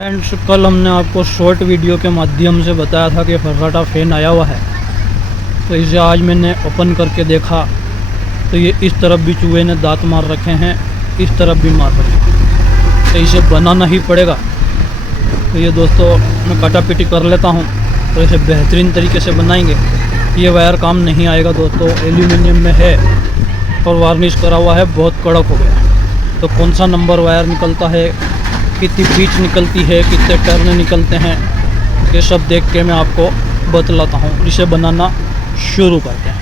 Friends, कल हमने आपको शॉर्ट वीडियो के माध्यम से बताया था कि फरकाटा फ़ैन आया हुआ है। तो इसे आज मैंने ओपन करके देखा तो ये इस तरफ भी चूहे ने दांत मार रखे हैं, इस तरफ भी मार रखे हैं, तो इसे बनाना ही पड़ेगा। तो ये दोस्तों मैं काटा पीटी कर लेता हूँ तो इसे बेहतरीन तरीके से बनाएंगे। ये वायर काम नहीं आएगा दोस्तों, एल्यूमिनियम में है और वार्निश करा हुआ है, बहुत कड़क हो गया। तो कौन सा नंबर वायर निकलता है, कितनी पिच निकलती है, कितने टर्न निकलते हैं, ये सब देख के मैं आपको बतलाता हूँ। इसे बनाना शुरू करते हैं।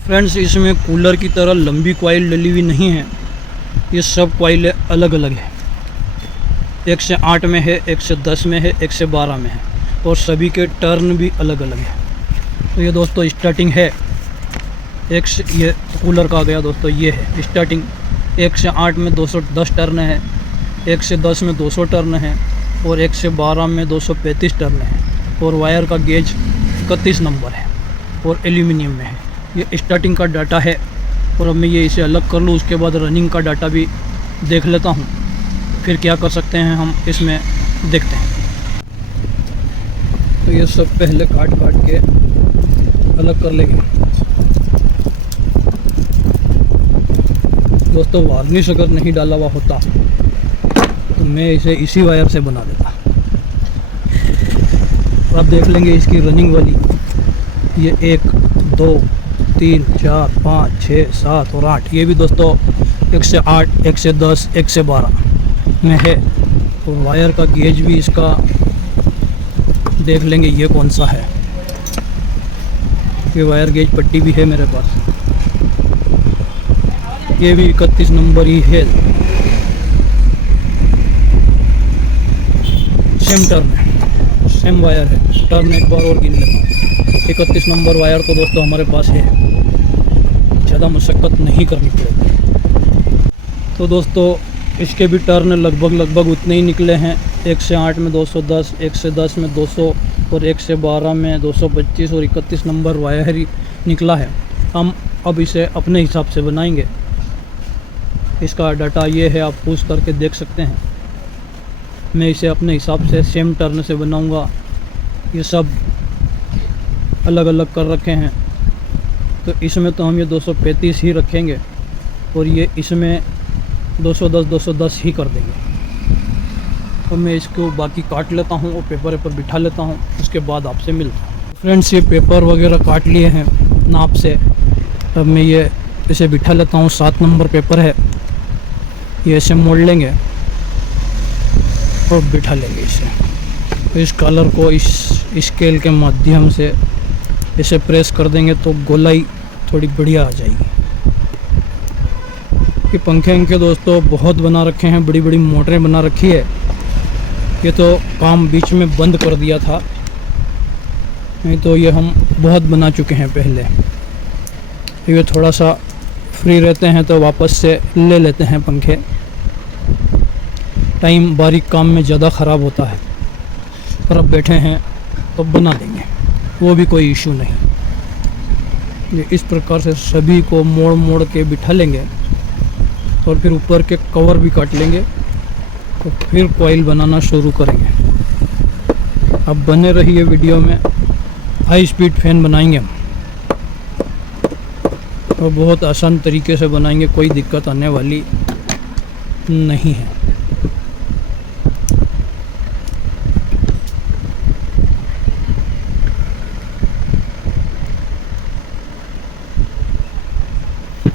फ्रेंड्स, इसमें कूलर की तरह लंबी कॉइल डली हुई नहीं है, ये सब कॉइलें अलग अलग है। 1 से 8 में है, 1 से 10 में है, 1 से 12 में है और सभी के टर्न भी अलग अलग है। तो ये दोस्तों स्टार्टिंग है ये कूलर का गया दोस्तों, ये है स्टार्टिंग। 1 से 8 में 210 टर्न है, 1 से 10 में 200 टर्न है और 1 से 12 में 235 टर्न है और वायर का गेज 31 नंबर है और एल्यूमिनियम में है। ये स्टार्टिंग का डाटा है और अब मैं ये इसे अलग कर लूँ, उसके बाद रनिंग का डाटा भी देख लेता हूँ, फिर क्या कर सकते हैं हम इसमें देखते हैं। तो ये सब पहले काट के अलग कर लेंगे दोस्तों। वार्निश अगर नहीं डाला हुआ होता तो मैं इसे इसी वायर से बना देता। अब देख लेंगे इसकी रनिंग वाली, ये 1 2 3 4 5 6 7 और 8, ये भी दोस्तों 1 से 8 1 से 10 1 से 12 में है। और वायर का गेज भी इसका देख लेंगे ये कौन सा है। ये वायर गेज पट्टी भी है मेरे पास, ये भी 31 नंबर ही है। सेम टर्न है, सेम वायर है। टर्न एक बार और गिन लेता हूँ। 31 नंबर वायर तो दोस्तों हमारे पास है, ज़्यादा मशक्क़त नहीं करनी पड़ेगी। तो दोस्तों इसके भी टर्न लगभग उतने ही निकले हैं। 1 से 8 में 210, 1 से 10 में 200 और 1 से 12 में 225 और 31 नंबर वायर ही निकला है। हम अब इसे अपने हिसाब से बनाएंगे। इसका डाटा ये है, आप पूछ करके देख सकते हैं। मैं इसे अपने हिसाब से सेम टर्न से बनाऊंगा। ये सब अलग अलग कर रखे हैं, तो इसमें तो हम ये 235 ही रखेंगे और ये इसमें 210 ही कर देंगे। तो मैं इसको बाकी काट लेता हूँ और पेपर पर बिठा लेता हूँ, उसके बाद आपसे मिलता हूँ। फ्रेंड्स, ये पेपर वगैरह काट लिए हैं नाप से। अब मैं ये इसे बिठा लेता हूँ। 7 नंबर पेपर है, ये ऐसे मोड़ लेंगे और बिठा लेंगे इसे। तो इस कलर को इस स्केल के माध्यम से इसे प्रेस कर देंगे तो गोलाई थोड़ी बढ़िया आ जाएगी। ये पंखे इनके दोस्तों बहुत बना रखे हैं, बड़ी बड़ी मोटरें बना रखी है। ये तो काम बीच में बंद कर दिया था, नहीं तो ये हम बहुत बना चुके हैं पहले। ये थोड़ा सा फ्री रहते हैं तो वापस से ले लेते हैं पंखे। टाइम बारीक काम में ज़्यादा ख़राब होता है, पर अब बैठे हैं तो बना देंगे, वो भी कोई इशू नहीं। ये इस प्रकार से सभी को मोड़ मोड़ के बिठा लेंगे और फिर ऊपर के कवर भी काट लेंगे तो फिर कॉइल बनाना शुरू करेंगे। अब बने रहिए वीडियो में। हाई स्पीड फैन बनाएंगे हम और बहुत आसान तरीके से बनाएंगे, कोई दिक्कत आने वाली नहीं है।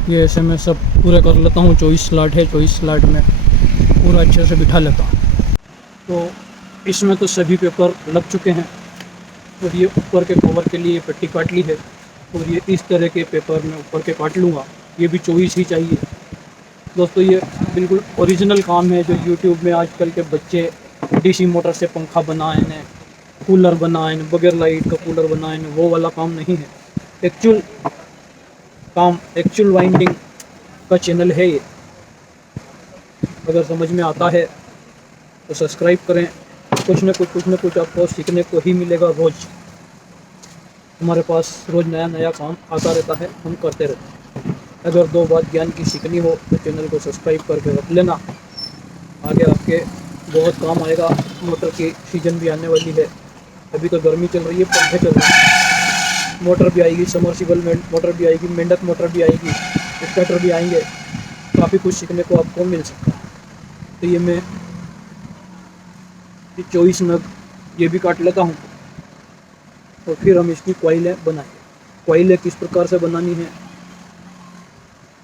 ये ऐसे मैं सब पूरा कर लेता हूँ। 24 स्लॉट है, 24 स्लॉट में पूरा अच्छे से बिठा लेता हूँ। तो इसमें तो सभी पेपर लग चुके हैं और ये ऊपर के कवर के लिए पट्टी काट ली है और ये इस तरह के पेपर में ऊपर के काट लूँगा। ये भी 24 ही चाहिए दोस्तों। ये बिल्कुल ओरिजिनल काम है जो यूट्यूब में आजकल के बच्चे डीसी मोटर से पंखा बनाए हैं, कूलर बनाए हैं, बगैर लाइट का कूलर बनाए हैं, वो वाला काम नहीं है। एक्चुअल काम, एक्चुअल वाइंडिंग का चैनल है ये। अगर समझ में आता है तो सब्सक्राइब करें। कुछ न कुछ आपको सीखने को ही मिलेगा रोज़। हमारे पास रोज़ नया नया काम आता रहता है, हम करते रहते हैं। अगर दो बात ज्ञान की सीखनी हो तो चैनल को सब्सक्राइब करके रख लेना, आगे आपके बहुत काम आएगा। मोटर की सीज़न भी आने वाली है, अभी तो गर्मी चल रही है, पंखे चल रहे हैं। मोटर भी आएगी, समर्सिबल मोटर भी आएगी, मेंढक मोटर भी आएगी, स्टार्टर भी आएंगे, काफ़ी कुछ सीखने को आपको मिल सकता है। तो ये मैं 24 नग ये भी काट लेता हूँ और फिर हम इसकी कॉइलें बनाएंगे। कॉइलें किस प्रकार से बनानी है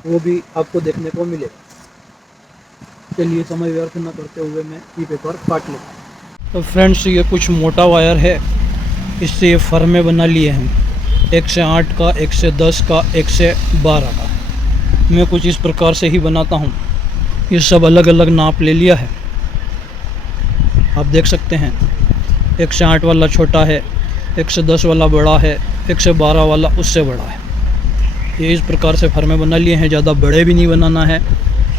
वो भी आपको देखने को मिलेगा। चलिए समय व्यर्थ न करते हुए मैं ये पेपर काट लेता हूँ। तो फ्रेंड्स, ये कुछ मोटा वायर है, इससे ये फर्मे बना लिए हैं, 1 से 8 का, 1 से 10 का, 1 से 12 का। मैं कुछ इस प्रकार से ही बनाता हूँ। ये सब अलग अलग नाप ले लिया है, आप देख सकते हैं। 1 से 8 वाला छोटा है, 1 से 10 वाला बड़ा है, 1 से 12 वाला उससे बड़ा है। ये इस प्रकार से फर्मे बना लिए हैं। ज़्यादा बड़े भी नहीं बनाना है,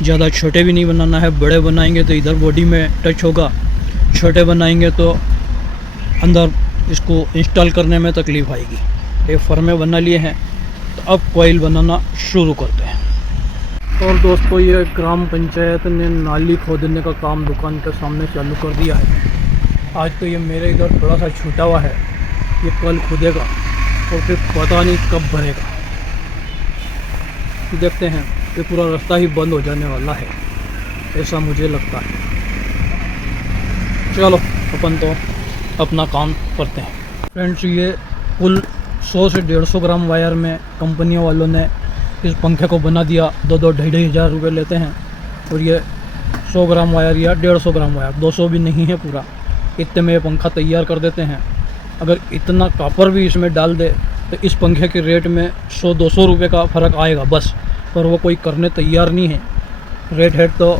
ज़्यादा छोटे भी नहीं बनाना है। बड़े बनाएंगे तो इधर बॉडी में टच होगा, छोटे बनाएंगे तो अंदर इसको इंस्टॉल करने में तकलीफ़ आएगी। ये फर्मे बना लिए हैं, तो अब कॉइल बनाना शुरू करते हैं। और दोस्तों, ये ग्राम पंचायत ने नाली खोदने का काम दुकान के सामने चालू कर दिया है। आज तो ये मेरे इधर थोड़ा सा छूटा हुआ है, ये कल खुदेगा और फिर पता नहीं कब भरेगा। देखते हैं, ये पूरा रास्ता ही बंद हो जाने वाला है, ऐसा मुझे लगता है। चलो अपन तो अपना काम करते हैं। फ्रेंड्स, ये कुल 100 से 150 ग्राम वायर में कंपनियों वालों ने इस पंखे को बना दिया। 2-2 हज़ार रुपये लेते हैं। और ये 100 ग्राम वायर या 150 ग्राम वायर, 200 भी नहीं है पूरा, इतने में ये पंखा तैयार कर देते हैं। अगर इतना कॉपर भी इसमें डाल दे तो इस पंखे के रेट में 100-200 रुपये का फ़र्क आएगा बस, पर वो कोई करने तैयार नहीं है। रेट हेड तो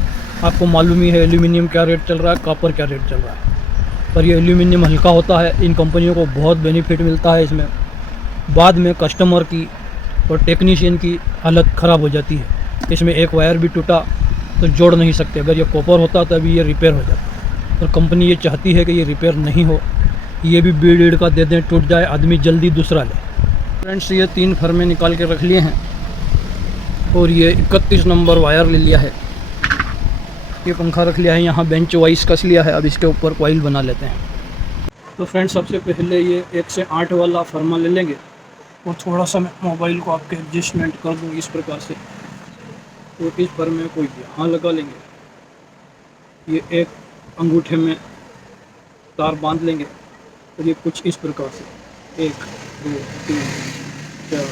आपको मालूम ही है, एल्यूमिनियम क्या रेट चल रहा है, कॉपर क्या रेट चल रहा है। पर ये एल्यूमिनियम हल्का होता है, इन कंपनियों को बहुत बेनिफिट मिलता है इसमें। बाद में कस्टमर की और टेक्नीशियन की हालत ख़राब हो जाती है। इसमें एक वायर भी टूटा तो जोड़ नहीं सकते, अगर ये कॉपर होता तो अभी ये रिपेयर हो जाता। और कंपनी ये चाहती है कि ये रिपेयर नहीं हो, ये भी बीड़ का दे दें, टूट जाए, आदमी जल्दी दूसरा ले। फ्रेंड्स, ये 3 फर्मे निकाल के रख लिए हैं और ये 31 नंबर वायर ले लिया है। ये पंखा रख लिया है, यहाँ बेंच वाइज कस लिया है। अब इसके ऊपर कॉइल बना लेते हैं। तो फ्रेंड्स, सबसे पहले ये 1 से 8 वाला फर्मा ले लेंगे और थोड़ा सा मैं मोबाइल को आपके एडजस्टमेंट कर दूँगी इस प्रकार से। तो इस फर्मे को यहाँ लगा लेंगे, ये एक अंगूठे में तार बांध लेंगे और ये कुछ इस प्रकार से 1 2 3 4।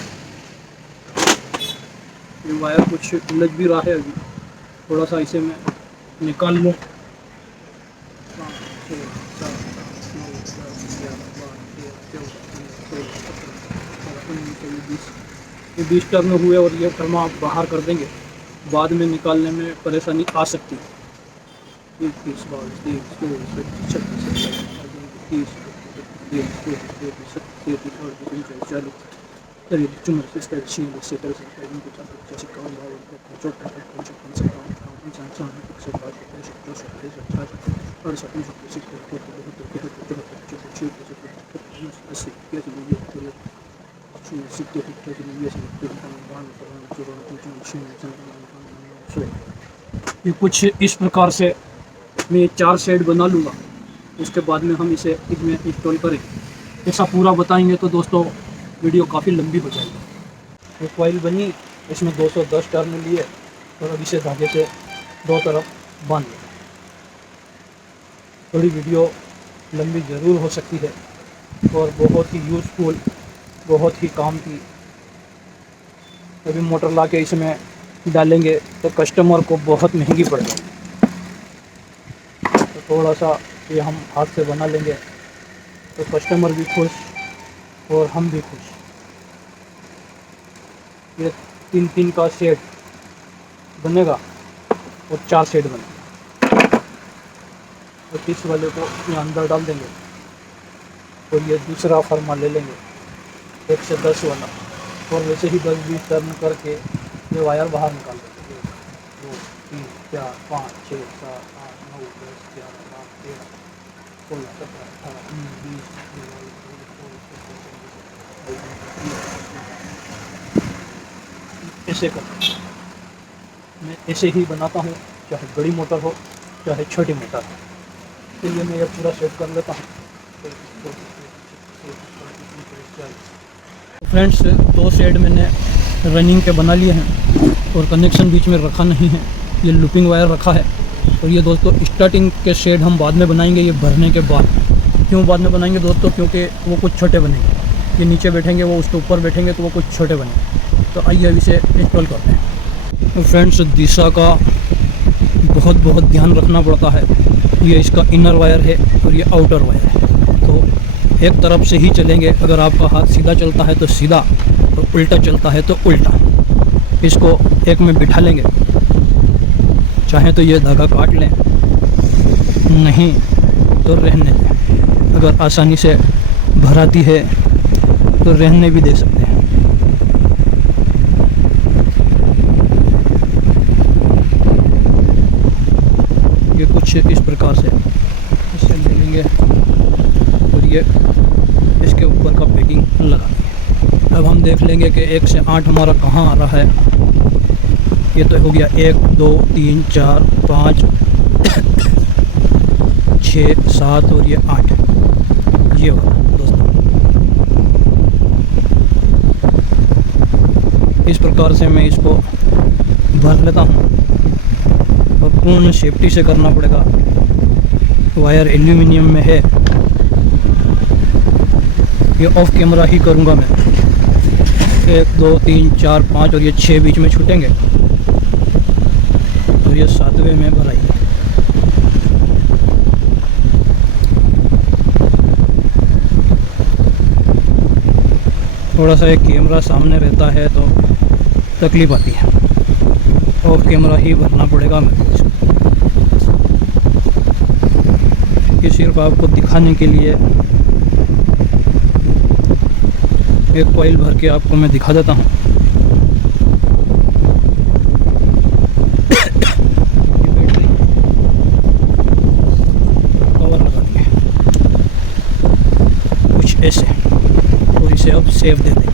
ये वायर कुछ उलझ भी रहा है, अभी थोड़ा सा इसे मैं निकाल लूँ। 5 6 7 8 9 10 11 12 13 14 15 16 17 18 19 20। ये 20 टर्न हुए और ये फर्मा आप बाहर कर देंगे, बाद में निकालने में परेशानी आ सकती है। 21 22 23 24 26 27 ये कुछ इस प्रकार से मैं 4 शेड बना लूँगा, उसके बाद में हम इसे इसमें इंस्टॉल करेंगे। ऐसा पूरा बताएंगे तो दोस्तों वीडियो काफ़ी लंबी हो जाएगी। एक कॉइल बनी, इसमें 210 टर्न लिए और अब इसे धागे से 2 तरफ बांध लिया। थोड़ी वीडियो लंबी ज़रूर हो सकती है और बहुत ही यूज़फुल, बहुत ही काम की। अभी मोटर ला के इसमें डालेंगे तो कस्टमर को बहुत महंगी पड़ जाएगी। तो थोड़ा सा ये हम हाथ से बना लेंगे तो कस्टमर भी खुश और हम भी खुश। ये 3-3 का सेट बनेगा और 4 सेट बनेगा। तो इस वाले को यहाँ अंदर डाल देंगे और ये दूसरा फर्मा ले लेंगे 1 से 10 वाला, और वैसे ही 10-20 टर्न करके ये वायर बाहर निकाल देंगे। 1 2 3 4 5 6 7 8 9 10 11 12 13 16 17 18 19 20 ऐसे कर मैं ऐसे ही बनाता हूँ, चाहे बड़ी मोटर हो चाहे छोटी मोटर हो। इसलिए मैं ये पूरा सेट कर लेता हूँ। फ्रेंड्स, 2 शेड मैंने रनिंग के बना लिए हैं और कनेक्शन बीच में रखा नहीं है, ये लूपिंग वायर रखा है। और ये दोस्तों स्टार्टिंग के शेड हम बाद में बनाएंगे, ये भरने के बाद। क्यों बाद में बनाएंगे दोस्तों? क्योंकि वो कुछ छोटे बनेंगे, ये नीचे बैठेंगे, वो उसके ऊपर बैठेंगे, तो वो कुछ छोटे बनेंगे। तो आइए अब इसे इंस्टॉल करते हैं। तो फ्रेंड्स, दिशा का बहुत ध्यान रखना पड़ता है। ये इसका इनर वायर है और ये आउटर वायर है, तो एक तरफ से ही चलेंगे। अगर आपका हाथ सीधा चलता है तो सीधा, और उल्टा चलता है तो उल्टा। इसको एक में बिठा लेंगे, चाहे तो ये धागा काट लें, नहीं तो रहने दें। अगर आसानी से भराती है तो रहने भी दे सकते हैं। ये कुछ इस प्रकार से इसे ले लेंगे और ये इसके ऊपर का पैकिंग लगा देंगे। अब हम देख लेंगे कि 1 से 8 हमारा कहाँ आ रहा है। ये तो हो गया 1 2 3 4 5 6 7 और ये 8, ये होगा दोस्तों। इस प्रकार से मैं इसको भर लेता हूँ और पूर्ण सेफ्टी से करना पड़ेगा। वायर एल्यूमिनियम में है, ये ऑफ कैमरा ही करूँगा मैं। 1 2 3 4 5 और ये 6 बीच में छूटेंगे और ये 7वें में भराइए। थोड़ा सा एक कैमरा सामने रहता है तो तकलीफ आती है, ऑफ कैमरा ही भरना पड़ेगा मेरे को। ये सिर्फ आपको दिखाने के लिए एक कॉइल भर के आपको मैं दिखा देता हूँ। कवर लगा दिए कुछ ऐसे, और इसे अब सेव दे देंगे।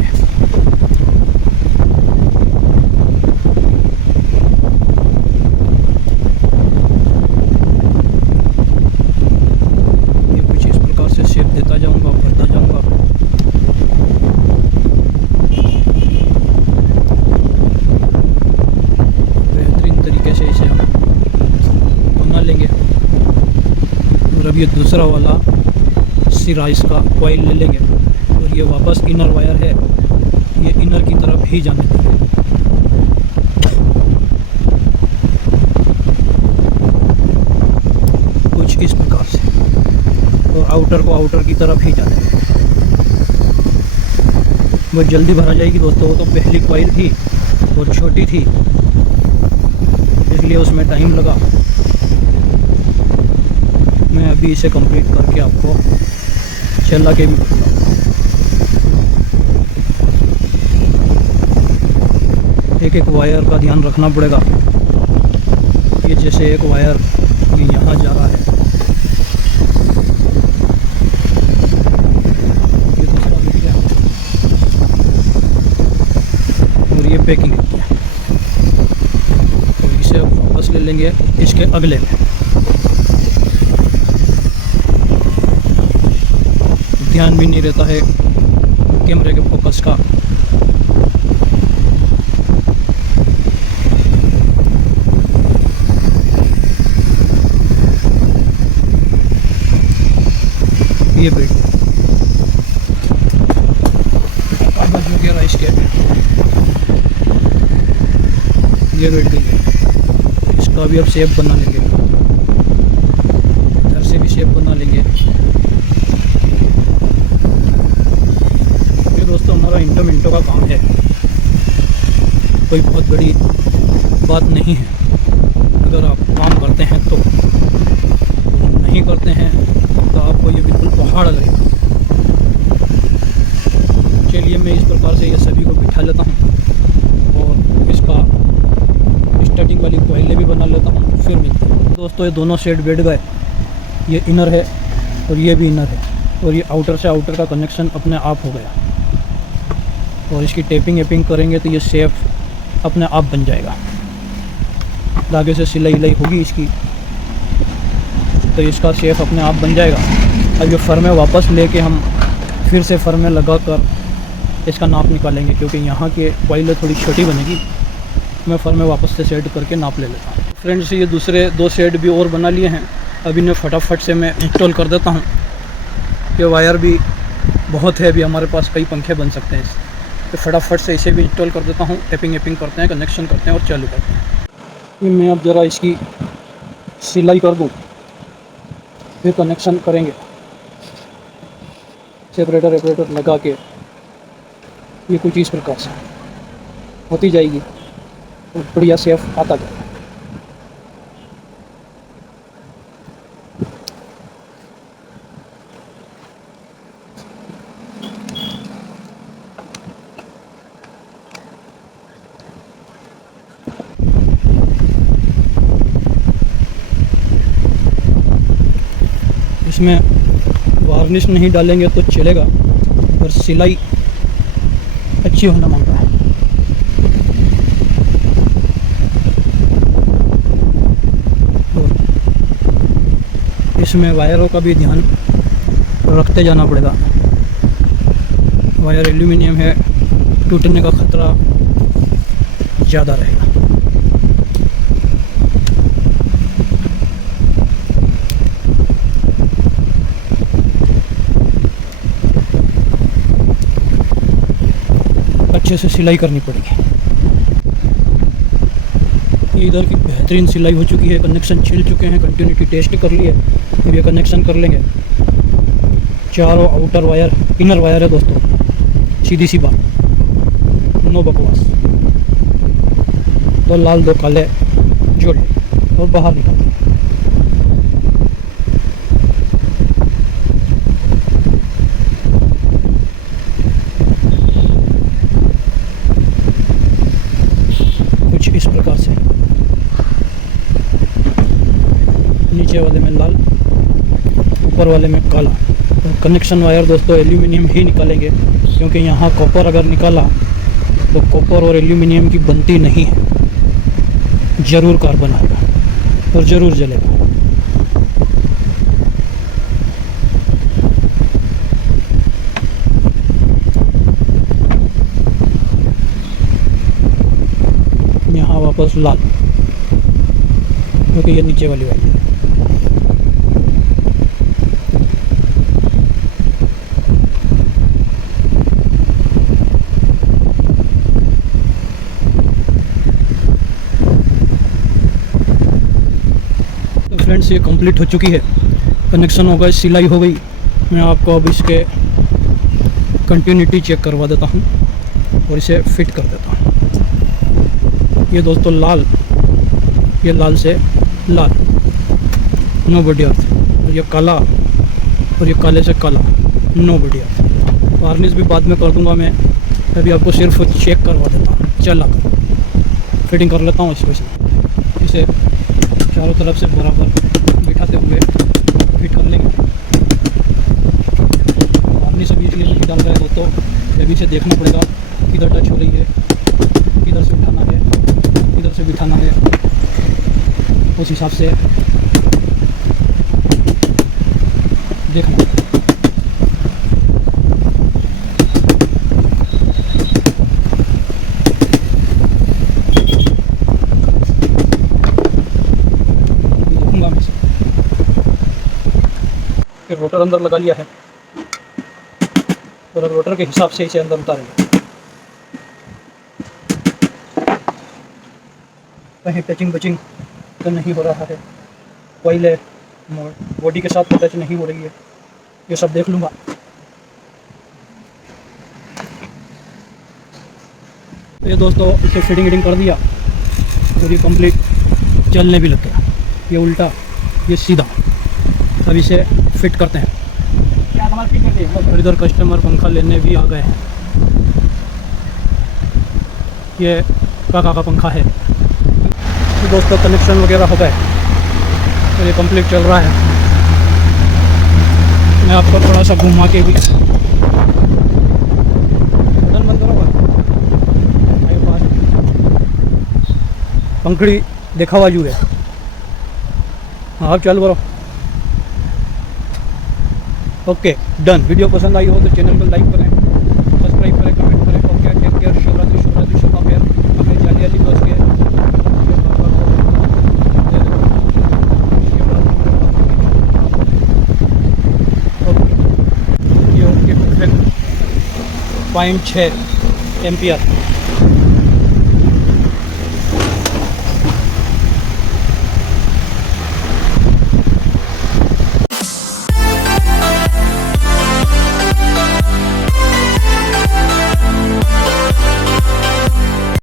ये कुछ इस प्रकार से सेव देता जाऊंगा, भरता जाऊंगा। बेहतरीन तरीके से इसे हम बना लेंगे। और अब ये दूसरा वाला सिरा इसका कॉइल ले लेंगे और ये वापस इनर वायर है, ये इनर की तरफ ही जाने देंगे। कुछ इस प्रकार से, और आउटर को आउटर की तरफ ही जाने देंगे। बहुत जल्दी भरा जाएगी दोस्तों। वो तो पहली कॉइल थी और छोटी थी, इसलिए उसमें टाइम लगा। मैं अभी इसे कंप्लीट करके आपको चला के भी बताऊँ। एक एक वायर का ध्यान रखना पड़ेगा। ये जैसे एक वायर ये यहाँ जा रहा है, ये दूसरा बिक गया और ये पैकिंग है। तो इसे अब वापस ले लेंगे इसके अगले में। ध्यान भी नहीं रहता है कैमरे के फोकस का। ये बेल्ट कागज वगैरह इसके, ये बेल्ट गई। इसका भी अब शेप बना लेंगे, इधर से भी शेप बना लेंगे। ये दोस्तों हमारा मिनटों का काम है, कोई बहुत बड़ी बात नहीं है। अगर आप काम करते हैं तो, नहीं करते हैं तो आपको ये बिल्कुल पहाड़ लगेगा। चलिए मैं इस प्रकार से ये सभी को बिठा लेता हूँ और इसका स्टार्टिंग वाली कॉइलें भी बना लेता हूँ, फिर मिलते हैं। दोस्तों ये दोनों सेट बैठ गए, ये इनर है और ये भी इनर है, और ये आउटर से आउटर का कनेक्शन अपने आप हो गया। और इसकी टेपिंग वेपिंग करेंगे तो ये शेफ अपने आप बन जाएगा। धागे से सिलाई विलाई होगी इसकी तो इसका शेफ अपने आप बन जाएगा। अब ये फर्मे वापस लेके हम फिर से फर्मे लगा कर इसका नाप निकालेंगे, क्योंकि यहाँ की कॉइल थोड़ी छोटी बनेगी। मैं फर्मे वापस से सेट करके नाप ले लेता हूँ। फ्रेंड्स, ये दूसरे 2 सेट भी और बना लिए हैं। अभी इन्हें फटाफट से मैं इंस्टॉल कर देता हूँ। ये वायर भी बहुत है, अभी हमारे पास कई पंखे बन सकते हैं इससे, तो फटाफट से इसे भी इंस्टॉल कर देता हूँ। टेपिंग वेपिंग करते हैं, कनेक्शन करते हैं और चालू करते हैं। ये मैं अब ज़रा इसकी सिलाई कर दूँ, फिर कनेक्शन करेंगे। सेपरेटर वेपरेटर लगा के ये कुछ इस प्रकार से होती जाएगी और बढ़िया सेफ आता जाएगा। इसमें वार्निश नहीं डालेंगे तो चलेगा, पर सिलाई अच्छी होना मांगता है। और इसमें वायरों का भी ध्यान रखते जाना पड़ेगा। वायर एल्यूमिनियम है, टूटने का खतरा ज़्यादा रहेगा। अच्छे से सिलाई करनी पड़ेगी। ये इधर की बेहतरीन सिलाई हो चुकी है, कनेक्शन छिल चुके हैं, कंटिन्यूटी टेस्ट कर लिए। अब ये कनेक्शन कर लेंगे। चारों आउटर वायर इनर वायर है दोस्तों, सीधी सी बात, नो बकवास। 2 लाल 2 काले जोड़ और बाहर निकाल। इस प्रकार से नीचे वाले में लाल, ऊपर वाले में काला। और कनेक्शन वायर दोस्तों एल्यूमिनियम ही निकालेंगे, क्योंकि यहाँ कॉपर अगर निकाला तो कॉपर और एल्यूमिनियम की बनती नहीं है। ज़रूर कार्बन आएगा और ज़रूर जलेगा। यहाँ वापस लाल, क्योंकि ये नीचे वाली वाली है। तो फ्रेंड्स, ये कंप्लीट हो चुकी है। कनेक्शन हो गए, सिलाई हो गई। मैं आपको अब इसके कंटिन्यूटी चेक करवा देता हूँ और इसे फिट कर देता हूँ। ये दोस्तों लाल, ये लाल से लाल, नो बॉडी अर्थ। और ये काला और ये काले से काला, नो बॉडी अर्थ। वार्निश भी बाद में कर दूंगा मैं, अभी आपको सिर्फ चेक करवा देता हूँ। चला फिटिंग कर लेता हूँ इसको। इसे चारों तरफ से बराबर बिठाते हुए फिट कर लेंगे। वार्निश अभी इसलिए नहीं डाल रहा है दोस्तों, अभी से देखना पड़ेगा किधर टच हो रही है, किधर से उठाना है, इधर से बिठाना है, उस हिसाब से देखना। देखूंगा मैं। फिर रोटर अंदर लगा लिया है और रोटर के हिसाब से इसे अंदर उतारेंगे। कहीं टचिंग बचिंग तो नहीं हो रहा है, कोयले बॉडी के साथ तो टच नहीं हो रही है, ये सब देख लूँगा। तो ये दोस्तों इसे फिटिंग कर दिया और ये कंप्लीट चलने भी लग गया। ये उल्टा, ये सीधा। अब इसे फिट करते हैं। और इधर कस्टमर पंखा लेने भी आ गए हैं। ये काका का पंखा है। तो दोस्तों कनेक्शन वगैरह हो गए और ये कंप्लीट चल रहा है। मैं आपको थोड़ा सा घुमा के भी बटन बंद करूँगा। पंखड़ी देखावा जुए। हाँ अब चालू करो। Okay done. वीडियो पसंद आई हो तो चैनल को लाइक करें, सब्सक्राइब करें, कमेंट करें। Okay take care. Shivratri Shivratri शुभ फेर हमें जालियाली बस के ओके 5.6 एम्पियर।